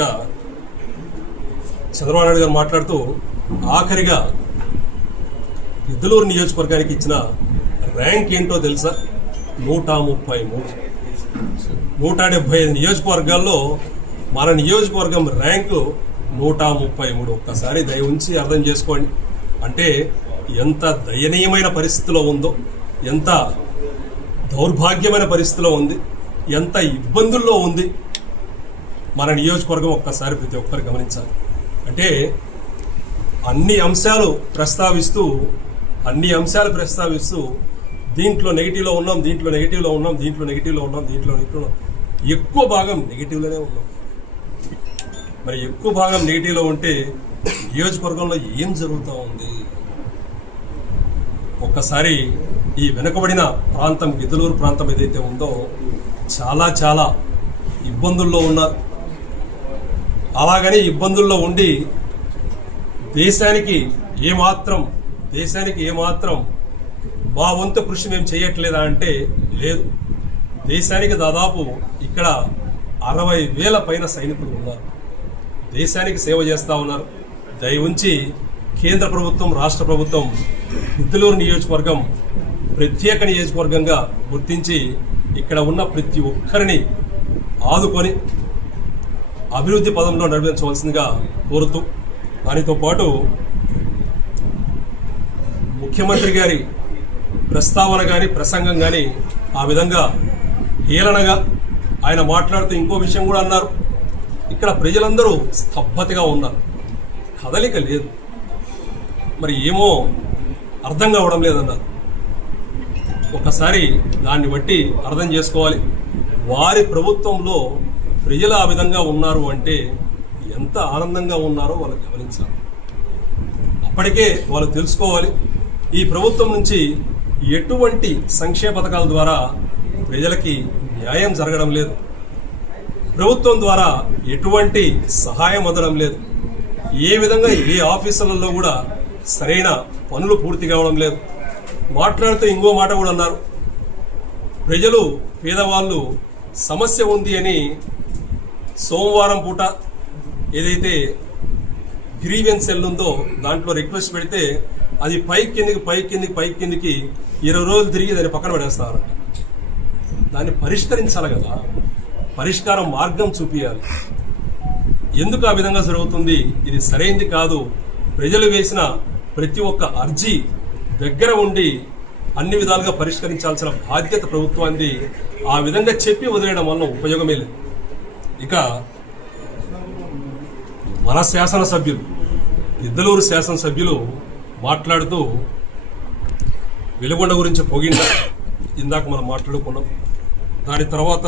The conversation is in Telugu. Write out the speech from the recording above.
ఇక చంద్రబాబు నాయుడు గారు మాట్లాడుతూ ఆఖరిగా గిద్దలూరు నియోజకవర్గానికి ఇచ్చిన ర్యాంక్ ఏంటో తెలుసా? 133. 175 నియోజకవర్గాల్లో మన నియోజకవర్గం ర్యాంకు 133. ఒక్కసారి దయ ఉంచి అర్థం చేసుకోండి. అంటే ఎంత దయనీయమైన పరిస్థితిలో ఉందో, ఎంత దౌర్భాగ్యమైన పరిస్థితిలో ఉంది, ఎంత ఇబ్బందుల్లో ఉంది మన నియోజకవర్గం. ఒక్కసారి ప్రతి ఒక్కరు గమనించాలి. అంటే అన్ని అంశాలు ప్రస్తావిస్తూ దీంట్లో నెగిటివ్లో ఉన్నాం, దీంట్లో నెగిటివ్లో ఉన్నాం, దీంట్లో నెగిటివ్లో ఉన్నాం, దీంట్లో నెగిటివ్లో ఎక్కువ భాగం నెగిటివ్లోనే ఉన్నాం. మరి ఎక్కువ భాగం నెగిటివ్లో ఉంటే నియోజకవర్గంలో ఏం జరుగుతూ ఉంది? ఒక్కసారి ఈ వెనుకబడిన ప్రాంతం, గిద్దలూరు ప్రాంతం ఏదైతే ఉందో చాలా చాలా ఇబ్బందుల్లో ఉన్నారు. అలాగని ఇబ్బందుల్లో ఉండి దేశానికి ఏమాత్రం మా వంతు కృషి మేము చేయట్లేదా అంటే లేదు. దేశానికి దాదాపు ఇక్కడ 60,000 పైన సైనికులు ఉన్నారు. దేశానికి సేవ చేస్తూ ఉన్నారు. దయ ఉంచి కేంద్ర ప్రభుత్వం, రాష్ట్ర ప్రభుత్వం గిద్దలూరు నియోజకవర్గం ప్రత్యేక నియోజకవర్గంగా గుర్తించి ఇక్కడ ఉన్న ప్రతి ఒక్కరిని ఆదుకొని అభివృద్ధి పదంలో నడిపించవలసిందిగా కోరుతూ, దానితో పాటు ముఖ్యమంత్రి గారి ప్రస్తావన కానీ ప్రసంగం కానీ ఆ విధంగా హేళనగా ఆయన మాట్లాడుతూ ఇంకో విషయం కూడా అన్నారు. ఇక్కడ ప్రజలందరూ స్తబ్దతగా ఉన్నారు, కదలిక లేదు. మరి ఏమో అర్థం కావడం లేదన్నారు. ఒకసారి దాన్ని బట్టి అర్థం చేసుకోవాలి. వారి ప్రభుత్వంలో ప్రజలు ఆ విధంగా ఉన్నారు అంటే ఎంత ఆనందంగా ఉన్నారో వాళ్ళు గమనించాలి. అప్పటికే వాళ్ళు తెలుసుకోవాలి ఈ ప్రభుత్వం నుంచి ఎటువంటి సంక్షేమ పథకాల ద్వారా ప్రజలకి న్యాయం జరగడం లేదు, ప్రభుత్వం ద్వారా ఎటువంటి సహాయం అందడం లేదు, ఏ విధంగా ఏ ఆఫీసులలో కూడా సరైన పనులు పూర్తి కావడం లేదు. మాట్లాడుతూ ఇంకో మాట కూడా అన్నారు. ప్రజలు, పేదవాళ్ళు సమస్య ఉంది అని సోమవారం పూట ఏదైతే గ్రీవెన్స్ సెల్ ఉందో దాంట్లో రిక్వెస్ట్ పెడితే అది పై కిందికి 20 రోజులు తిరిగి దాన్ని పక్కన పడేస్తారు. దాన్ని పరిష్కరించాలి కదా, పరిష్కారం మార్గం చూపించాలి. ఎందుకు ఆ విధంగా జరుగుతుంది? ఇది సరైంది కాదు. ప్రజలు వేసిన ప్రతి ఒక్క అర్జీ దగ్గర ఉండి అన్ని విధాలుగా పరిష్కరించాల్సిన బాధ్యత ప్రభుత్వాన్ని. ఆ విధంగా చెప్పి వదిలేయడం వల్ల ఉపయోగమే లేదు. ఇక మన శాసనసభ్యులు, గిద్దలూరు శాసనసభ్యులు మాట్లాడుతూ వెలుగొండ గురించి పొగిన ఇందాక మనం మాట్లాడుకున్నాం. దాని తర్వాత